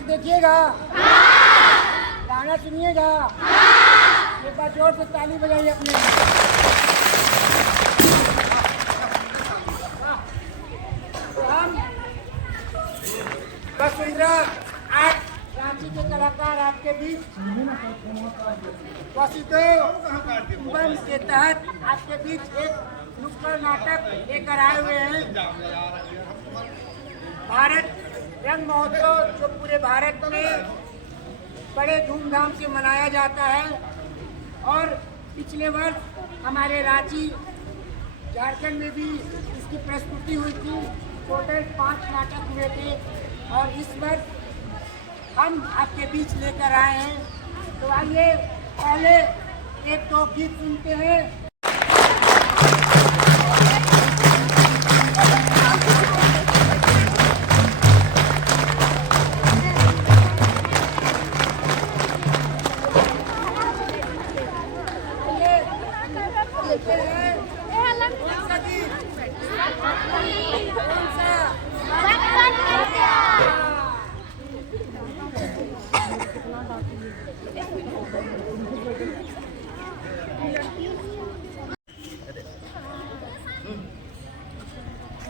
नाटक देखिएगा, गाना सुनिएगा, एक बार जोर से ताली बजाइए अपने। हम वसुंधरा आर्ट रांची के कलाकार आपके बीच वसुदेव के तहत आपके बीच एक नुक्कड़ नाटक लेकर आए हुए हैं। भारत रंग महोत्सव जो पूरे भारत में बड़े धूमधाम से मनाया जाता है और पिछले वर्ष हमारे रांची झारखंड में भी इसकी प्रस्तुति हुई थी। टोटल 5 नाटक हुए थे और इस वर्ष हम आपके बीच लेकर आए हैं। तो आइए पहले 1-2 गीत सुनते हैं।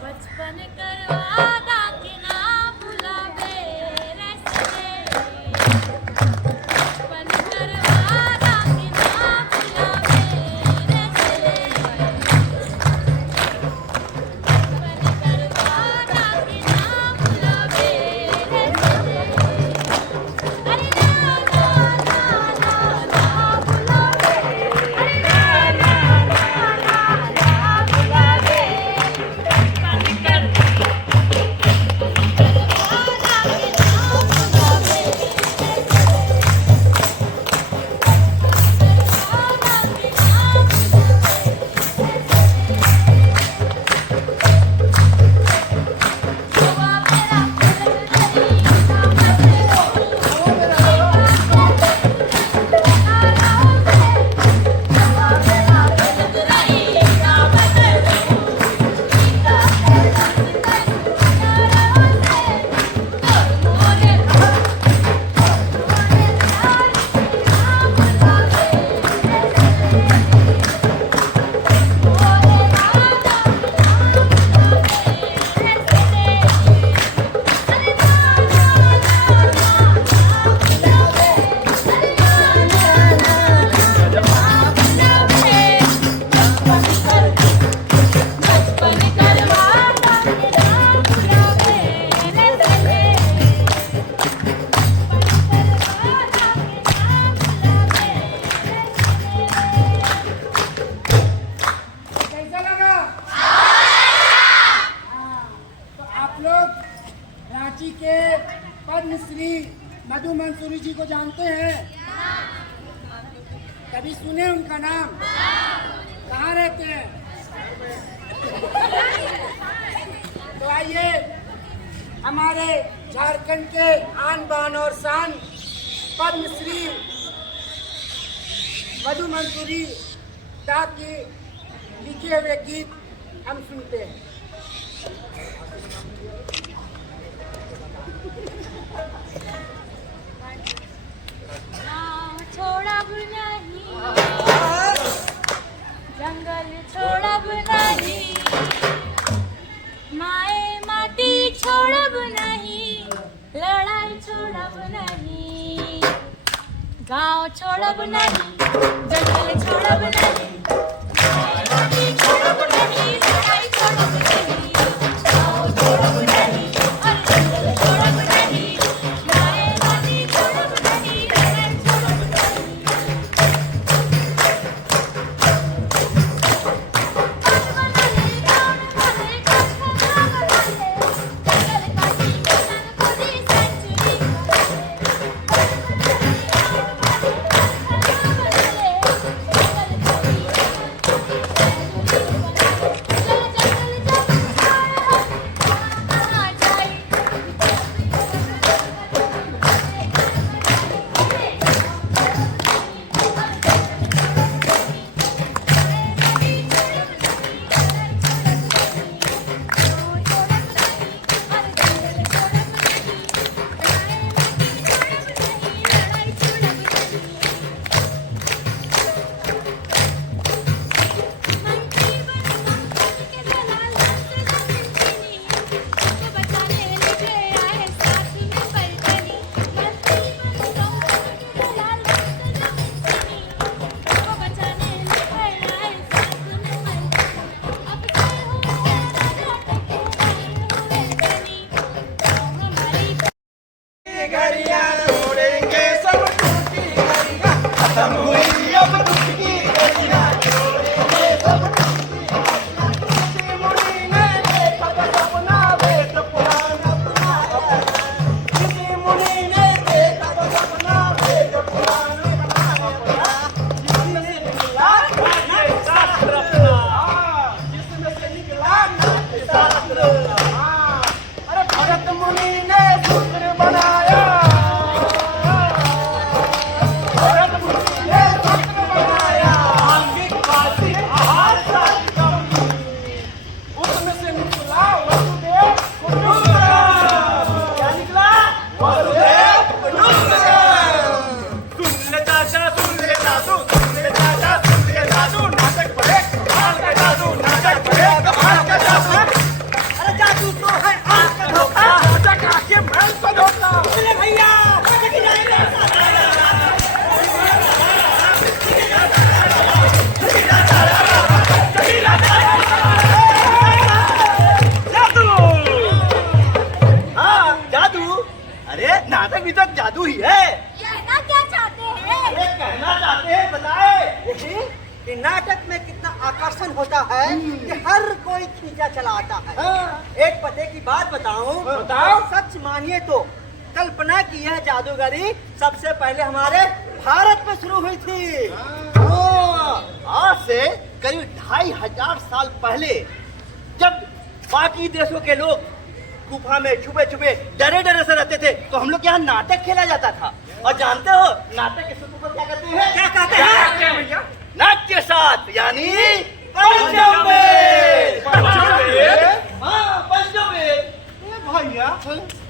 बचपन करवादा कि ना भुलावे रसले, बचपन करवादा कि ना भुलावे रसले, बचपन करवादा कि ना भुलावे रसले। अरे ना ना ना ना ना भुलावे, अरे ना ना ना ना ना भुलावे। रांची के पद्मश्री मधु मंसूरी जी को जानते हैं? कभी सुने उनका नाम? कहाँ रहते हैं? तो आइए हमारे झारखंड के आन बान और शान पद्मश्री मधु मंसूरी दा के लिखे हुए गीत हम सुनते हैं। छोड़ब नहीं, जंगल छोड़ब नहीं, माए माटी छोड़ब नहीं, लड़ाई छोड़ब नहीं, गांव छोड़ब नहीं, जंगल छोड़ब नहीं, माए माटी छोड़ब नहीं, लड़ाई छोड़ब नहीं, गांव छोड़ब नहीं और जंगल छोड़ब नहीं, माए माटी छोड़ब नहीं, लड़ाई छोड़ब नहीं। जंगल जहाँ तक भी तो जादू ही है। कहना क्या चाहते हैं? ये कहना चाहते हैं, बताए। देखिए कि नाटक में कितना आकर्षण होता है कि हर कोई खींचा चला आता है। एक पते की बात बताऊं, बताओ। सच मानिए तो कल्पना की यह जादूगरी सबसे पहले हमारे भारत में शुरू हुई थी। आज से करीब 2500 साल पहले, जब बाकी देशों के लोग गुफा में छुपे छुपे डरे डरे से रहते थे, तो हम लोग यहाँ नाटक खेला जाता था। और जानते हो नाटक के शुरू को क्या कहते हैं? क्या कहते हैं? क्या भैया? नाट्य साथ यानी पंचमवेद। हाँ, पंचमवेद। भैया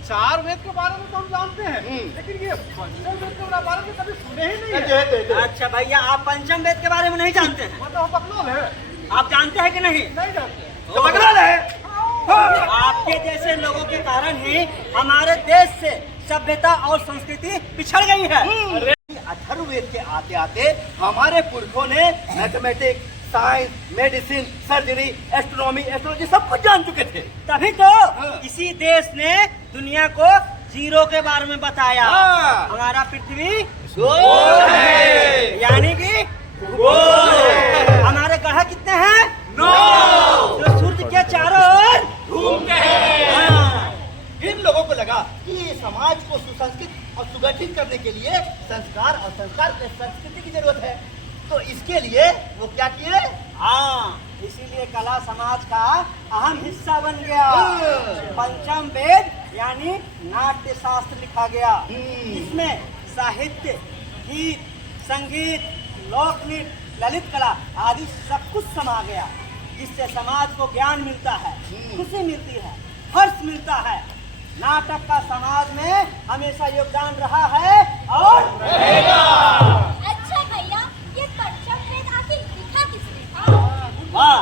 4 वेद के बारे में तो हम जानते हैं, लेकिन ये पंचम वेद के बारे में कभी सुने ही नहीं है। अच्छा भैया, आप पंचम वेद के बारे में नहीं जानते हैं? मतलब पकड़ो है, आप जानते हैं कि नहीं? नहीं जानते। तो पकड़ा ले। आपके जैसे लोगों के कारण ही हमारे देश से सभ्यता और संस्कृति पिछड़ गई है। अथर्ववेद के आते आते हमारे पुरखों ने mathematics, science, medicine, surgery, astronomy, astrology सब कुछ जान चुके थे। तभी तो इसी देश ने दुनिया को जीरो के बारे में बताया। हमारा पृथ्वी गोल है। यानी कि गोल है। हमारे ग्रह कितने हैं? 9। जो सूर्य के चारों ओर घूमते हैं। इन लोगों को लगा कि समाज को सुसंस्कृत और सुगठित करने के लिए संस्कार और संस्कार के संस्कृति की जरूरत है। तो इसके लिए वो क्या किए? हाँ, इसीलिए कला समाज का अहम हिस्सा बन गया। पंचम वेद यानी नाट्य शास्त्र लिखा गया। इसमें साहित्य, गीत, संगीत, लोक नृत्य, ललित कला आदि सब कुछ समा गया, जिससे समाज को ज्ञान मिलता है, खुशी मिलती है, हर्ष मिलता है। नाटक का समाज में हमेशा योगदान रहा है और रहेगा। अच्छा भैया, ये पंचम वेद आखिर लिखा किसने था? वाह,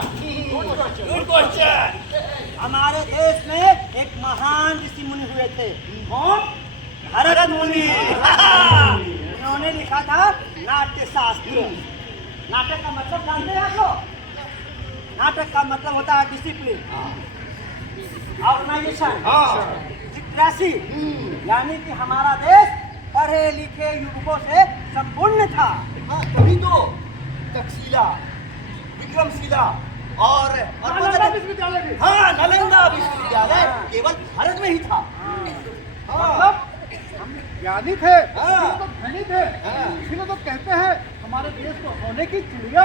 Good question। हमारे देश में एक महान ऋषि मुनि हुए थे। कौन? भरत मुनि। उन्होंने लिखा था नाट्य शास्त्र। नाटक का मतलब जानते हैं आप लोग? नाटक का मतलब होता है डिसिप्लिन, ऑर्गेनाइजेशन, लिटरेसी। यानी कि हमारा देश पढ़े लिखे युवकों से संपूर्ण था। हाँ, तभी तो तक्षशिला, विक्रमशिला और नालंदा विश्वविद्यालय भी। हाँ, नालंदा विश्वविद्यालय केवल भारत में ही था। मतलब हम ज्ञानी थे, हाँ। तो धनी थे, इसीलिए तो कहते हैं हमारे देश को सोने की चिड़िया।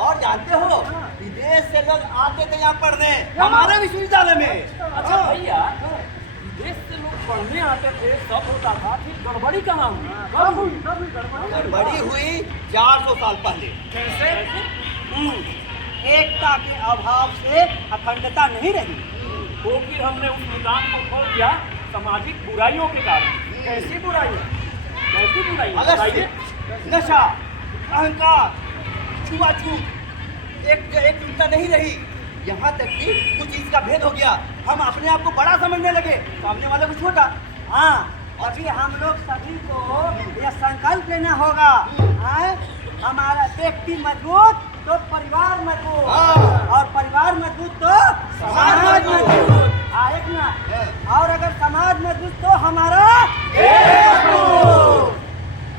और जानते हो विदेश से लोग आते थे यहाँ पढ़ने हमारे विश्वविद्यालय में। अच्छा भैया, विदेश से लोग पढ़ने आते थे, सब होता था, फिर गड़बड़ी कहाँ हुई? कब हुई? कब हुई गड़बड़ी? गड़बड़ी हुई 400 साल पहले। कैसे? एकता के अभाव से अखंडता नहीं रही। तो फिर हमने उस निदान को खोल दिया सामाजिक बुराइयों के कारण। कैसी बुराइयाँ? कैसी बुराइयाँ? अलस्य, नशा, अहंकार, छुआछूत, एकता नहीं रही। यहाँ तक कि कुछ चीज का भेद हो गया। हम अपने आप को बड़ा समझने लगे, सामने वाले को छोटा। हाँ, अभी हम लोग सभी को यह संकल्प लेना होगा, हाँ? हमारा व्यक्ति मजबूत तो परिवार मजबूत, और परिवार मजबूत तो समाज मजबूत। एक ना, और अगर समाज मजबूत तो हमारा देश मजबूत।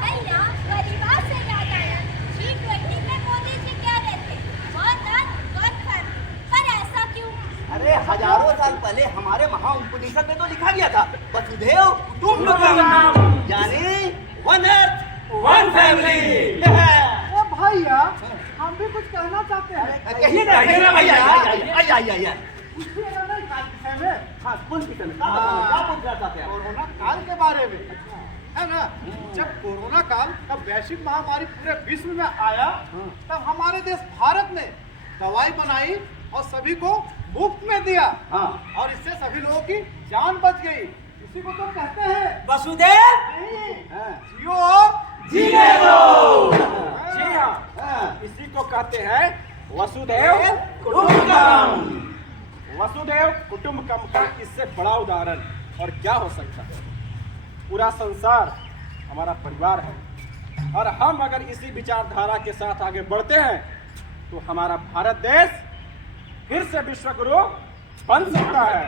भैया, परिवार से याद आया, G20 में मोदी जी कह रहे थे, बहुत धन, बहुत धन। पर ऐसा क्यों? अरे हजारों साल पहले हमारे महाउपनिषद में तो लिखा गया था, वसुधैव कुटुंबकम, यानी वन अर्थ वन फैमिली। भैया, हम भी कुछ कहना चाहते हैं। कहिए ना भैया। आइए। कुछ अगर नहीं काल विषय में, हाँ, कौन सी क्या पूछना चाहते हैं? कोरोना काल के बारे में है ना। जब कोरोना काल तब वैश्विक महामारी पूरे विश्व में आया, तब हमारे देश भारत ने दवाई बनाई और सभी को मुफ्त में दिया। और इससे सभी लोगों की जान बच गई। इसी को तो कहते हैं वसुदेव जियो और जीने दो। जी हाँ, इसी को कहते हैं वसुधैव कुटुंबकम। वसुधैव कुटुंबकम का इससे बड़ा उदाहरण और क्या हो सकता है? पूरा संसार हमारा परिवार है, और हम अगर इसी विचारधारा के साथ आगे बढ़ते हैं तो हमारा भारत देश फिर से विश्व गुरु बन सकता है।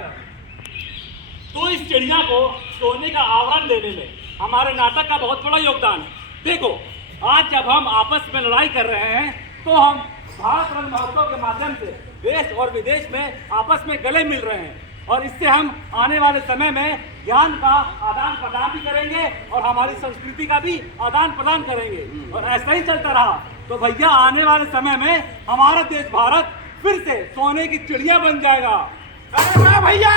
तो इस चिड़िया को सोने का आवरण देने में हमारे नाटक का बहुत बड़ा योगदान है। देखो, आज जब हम आपस में लड़ाई कर रहे हैं तो हम भारत रंग महोत्सव के माध्यम से देश और विदेश में आपस में गले मिल रहे हैं, और इससे हम आने वाले समय में ज्ञान का आदान प्रदान भी करेंगे और हमारी संस्कृति का भी आदान प्रदान करेंगे। और ऐसा ही चलता रहा तो भैया आने वाले समय में हमारा देश भारत फिर से सोने की चिड़िया बन जाएगा। भैया भैया।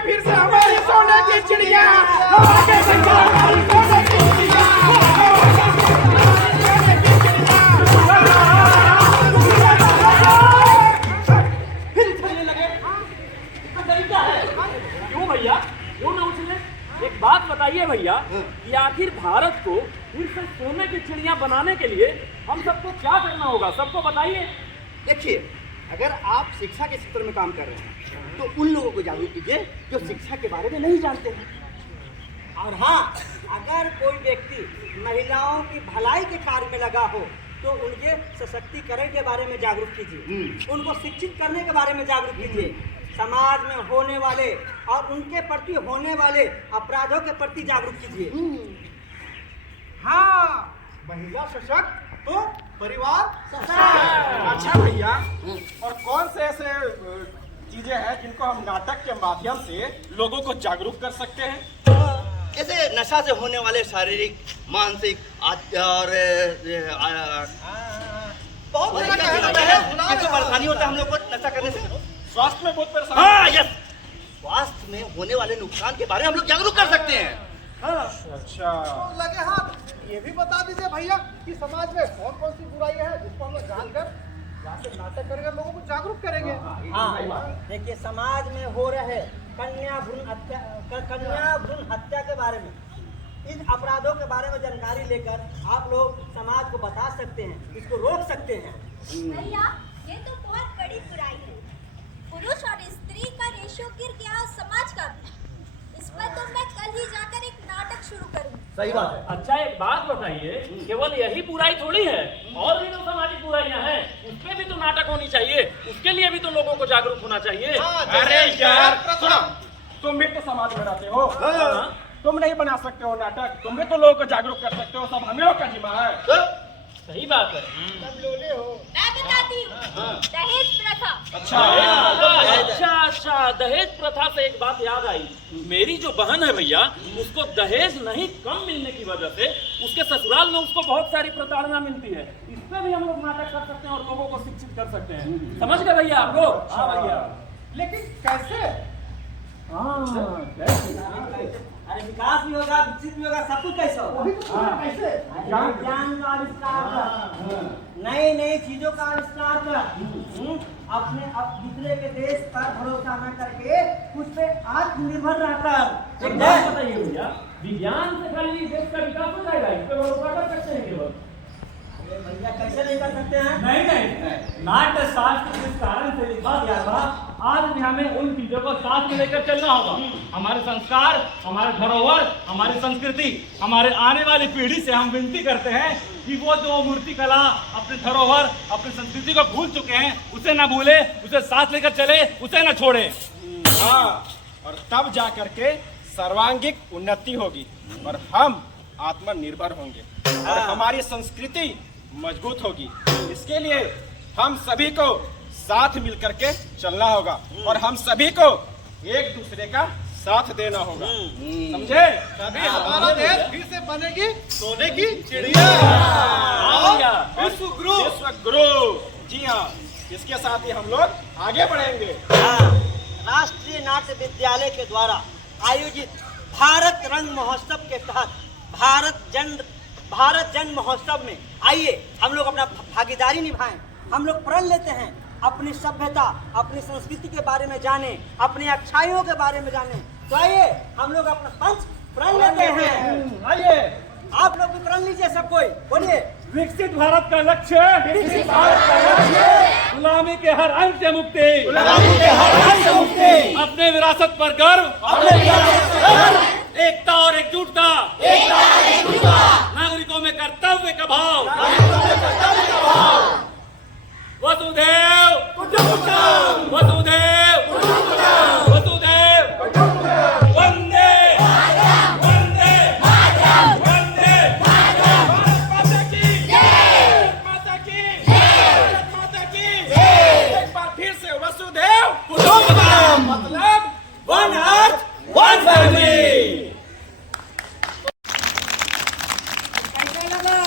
फिर से हमारी सोने की चिड़िया, हमारी सोने की चिड़िया। क्यों भैया, क्यों ना उछले? एक बात बताइए भैया कि आखिर भारत को फिर से सोने की चिड़िया बनाने के लिए हम सबको क्या करना होगा, सबको बताइए। देखिए, अगर आप शिक्षा के क्षेत्र में काम कर रहे हैं तो उन लोगों को जागरूक कीजिए जो शिक्षा के बारे में नहीं जानते हैं। और हाँ, अगर कोई व्यक्ति महिलाओं की भलाई के कार्य में लगा हो तो उनके सशक्तिकरण के बारे में जागरूक कीजिए, उनको शिक्षित करने के बारे में जागरूक कीजिए, समाज में होने वाले और उनके प्रति होने वाले अपराधों के प्रति जागरूक कीजिए। हाँ, महिला सशक्त तो परिवार अच्छा भैया, और कौन से ऐसे चीजें हैं जिनको हम नाटक के माध्यम से लोगों को जागरूक कर सकते हैं? जैसे नशा से होने वाले शारीरिक, मानसिक और बहुत परेशानी होता है हम लोग को नशा करने से। स्वास्थ्य में बहुत परेशानी। हाँ, यस, स्वास्थ्य में होने वाले नुकसान के बारे में हम लोग जागरूक कर सकते हैं। अच्छा, तो लगे हाथ ये भी बता दीजिए भैया कि समाज में कौन कौन सी बुराई है जिसको हम लोग जानकर यहाँ से नाटक करेंगे, लोगों को जागरूक करेंगे। हाँ, देखिए, समाज में हो रहे कन्या भ्रूण हत्या के बारे में, इन अपराधों के बारे में जानकारी लेकर आप लोग समाज को बता सकते हैं, इसको रोक सकते हैं। भैया, ये तो बहुत बड़ी बुराई है। पुरुष और स्त्री का रेशियो गिर गया, समाज का भी। इस पर तो मैं कल ही जाकर एक नाटक शुरू करूँ। सही बात है। अच्छा, एक बात बताइए, केवल यही बुराई थोड़ी है, और भी तो सामाजिक बुराइयां हैं, उस पे भी तो नाटक होनी चाहिए, उसके लिए भी तो लोगों को जागरूक होना चाहिए। अरे यार सुनो, तुम भी तो समाज में रहते हो, तुम नहीं बना सकते हो नाटक, तुम भी तो लोगों को जागरूक कर सकते हो, सब हम लोग का जिम्मा है। सही बात है। मैं बताती हूँ, दहेज प्रथा। अच्छा, दहेज प्रथा से एक बात याद आई। मेरी जो बहन है भैया, उसको दहेज नहीं कम मिलने की वजह से उसके ससुराल में उसको बहुत सारी प्रताड़ना मिलती है। इस पे भी हम लोग नाटक कर सकते हैं और लोगों को शिक्षित कर सकते हैं। समझ गए भैया आप लोग? हाँ भैया। लेकिन कैसे? अरे विकास भी होगा, विकसित भी होगा, सब कुछ कैसे होगा? कैसे? ज्ञान का आविष्कार कर, नई नई चीजों का आविष्कार कर, अपने दूसरे के देश पर भरोसा न करके कुछ पे आत्मनिर्भर रहकर। एक बात बताइए भैया, विज्ञान से खाली देश का विकास हो जाएगा, इस पे भरोसा कर सकते हैं केवल? भैया, कैसे नहीं कर सकते हैं? नहीं, नाट्य शास्त्र जिस कारण से लिखा गया था, आज भी हमें उन चीजों को साथ में लेकर चलना होगा। हमारे संस्कार, हमारे धरोहर, हमारी संस्कृति, हमारे आने वाली पीढ़ी से हम विनती करते हैं कि वो जो मूर्ति कला, अपने धरोहर, अपनी संस्कृति को भूल चुके हैं, उसे न भूले, उसे साथ लेकर चले, उसे न छोड़े। हाँ, और तब जा करके सर्वांगीण उन्नति होगी और हम आत्मनिर्भर होंगे और हमारी संस्कृति मजबूत होगी। इसके लिए हम सभी को साथ मिलकर के चलना होगा और हम सभी को एक दूसरे का साथ देना होगा, समझे? तभी हमारा देश फिर से बनेगी सोने की चिड़िया। विश्व गुरु। जी हाँ, इसके साथ ही हम लोग आगे बढ़ेंगे। हाँ, राष्ट्रीय नाट्य विद्यालय के द्वारा आयोजित भारत रंग महोत्सव के तहत भारत जन्म महोत्सव में आइए हम लोग अपना भागीदारी निभाएं। हम लोग प्रण लेते हैं, अपनी सभ्यता, अपनी संस्कृति के बारे में जाने, अपनी अच्छाइयों के बारे में जाने। तो आइए हम लोग अपना पंच प्रण लेते हैं। आइए, आप लोग भी प्रण लीजिए, सब कोई बोलिए। विकसित भारत का लक्ष्य, गुलामी के हर अंत से मुक्ति, अपने विरासत पर गर्व, एकता और एकजुटता, नागरिकों में कर्तव्य का भाव, वसुधैव वसुधैव वसुधैव वन अर्थ वन फैमिली। कैसा लगा?